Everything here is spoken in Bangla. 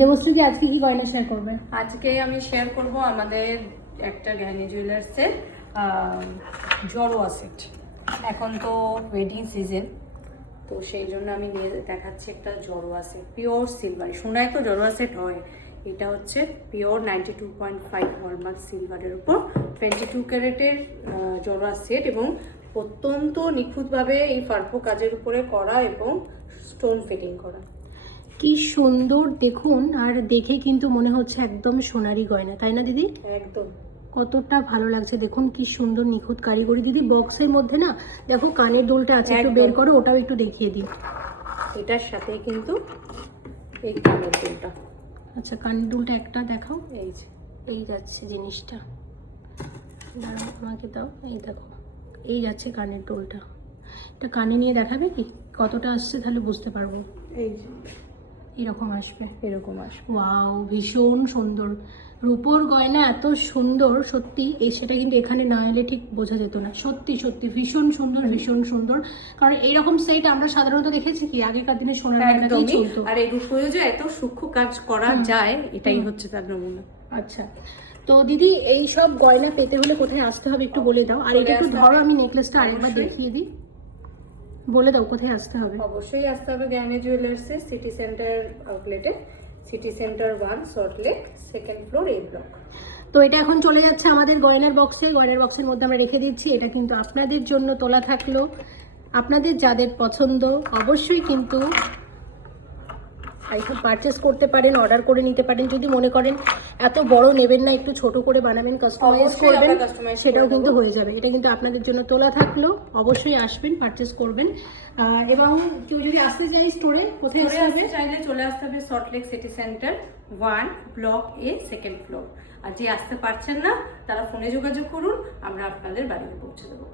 দেবশ্রী কি আজকে কি গয়না শেয়ার করবে? আজকে আমি শেয়ার করব আমাদের একটা জ্ঞানী জুয়েলার্সের জড়োয়া সেট। এখন তো ওয়েডিং সিজন, তো সেই জন্য আমি নিয়ে দেখাচ্ছি একটা জড়োয়া সেট, পিওর সিলভার। শোনায় তো জড়োয়া সেট হয়, এটা হচ্ছে পিওর 92.5 হলমার্ক সিলভারের উপর 22 ক্যারেটের জড়োয়া সেট, এবং অত্যন্ত নিখুঁতভাবে এই ফার্পো কাজের উপরে করা এবং স্টোন ফিটিং করা। কি সুন্দর দেখুন, আর দেখে কিন্তু মনে হচ্ছে একদম সোনারি গয়না, তাই না দিদি? একদম কতটা ভালো লাগছে দেখুন, কি সুন্দর নিখুঁত কারিগরি। দিদি বক্সের মধ্যে না দেখো কানের দুলটা আছে, একটু বের করো, ওটাও একটু দেখিয়ে দিই। এটার সাথে কিন্তু এই কানের দুলটা, আচ্ছা কানের দুলটা একটা দেখাও। এই যে এই যাচ্ছে জিনিসটা, দাঁড়াও আমাকে দাও। এই দেখো, এই যাচ্ছে কানের দুলটা। এটা কানে নিয়ে দেখাবে কি কতটা আসছে, তাহলে বুঝতে পারবো। এই যে এরকম আসবে, এরকম আসবে। ওয়াও, ভীষণ সুন্দর রূপোর গয়না, এত সুন্দর সত্যি। সেটা কিন্তু এখানে না এলে ঠিক বোঝা যেত না। সত্যি সত্যি ভীষণ সুন্দর, ভীষণ সুন্দর। কারণ এইরকম সেট আমরা সাধারণত দেখেছি কি আগেকার দিনে সোনার গয়নাতেই চলতো। আর এই রূপোয় যে এত সূক্ষ্ম কাজ করা যায়, এটাই হচ্ছে তার নমুনা। আচ্ছা, তো দিদি এই সব গয়না পেতে হলে কোথায় আসতে হবে একটু বলে দাও। আর এটা একটু ধরো, আমি নেকলেসটা আরেকবার দেখিয়ে দিই, বলে দাও কোথায় আসতে হবে। অবশ্যই আসতে হবে জ্ঞানী জুয়েলার্সে, সিটি সেন্টার আউটলেটে, city centre 1, Salt Lake, 2nd floor, A block. তো এটা এখন চলে যাচ্ছে আমাদের গয়নার বক্সে। গয়নার বক্সের মধ্যে আমরা রেখে দিচ্ছি। এটা কিন্তু আপনাদের জন্য তোলা থাকলো। আপনাদের যাদের পছন্দ অবশ্যই কিন্তু পারচেস করতে পারেন, অর্ডার করে নিতে পারেন। যদি মনে করেন এত বড় নেবেন না, একটু ছোট করে বানাবেন, কাস্টমাইজ করবেন, সেটাও কিন্তু হয়ে যাবে। এটা কিন্তু আপনাদের জন্য তোলা থাকলো। অবশ্যই আসবেন, পারচেস করবেন। এবং কেউ যদি আসতে চাই স্টোরে, কোথায় আসতে হবে? চাইলে চলে আসতে হবে Salt Lake city centre 1, block A, 2nd floor. আর যে আসতে পারছেন না তারা ফোনে যোগাযোগ করুন, আমরা আপনাদের বাড়িতে পৌঁছে দেবো।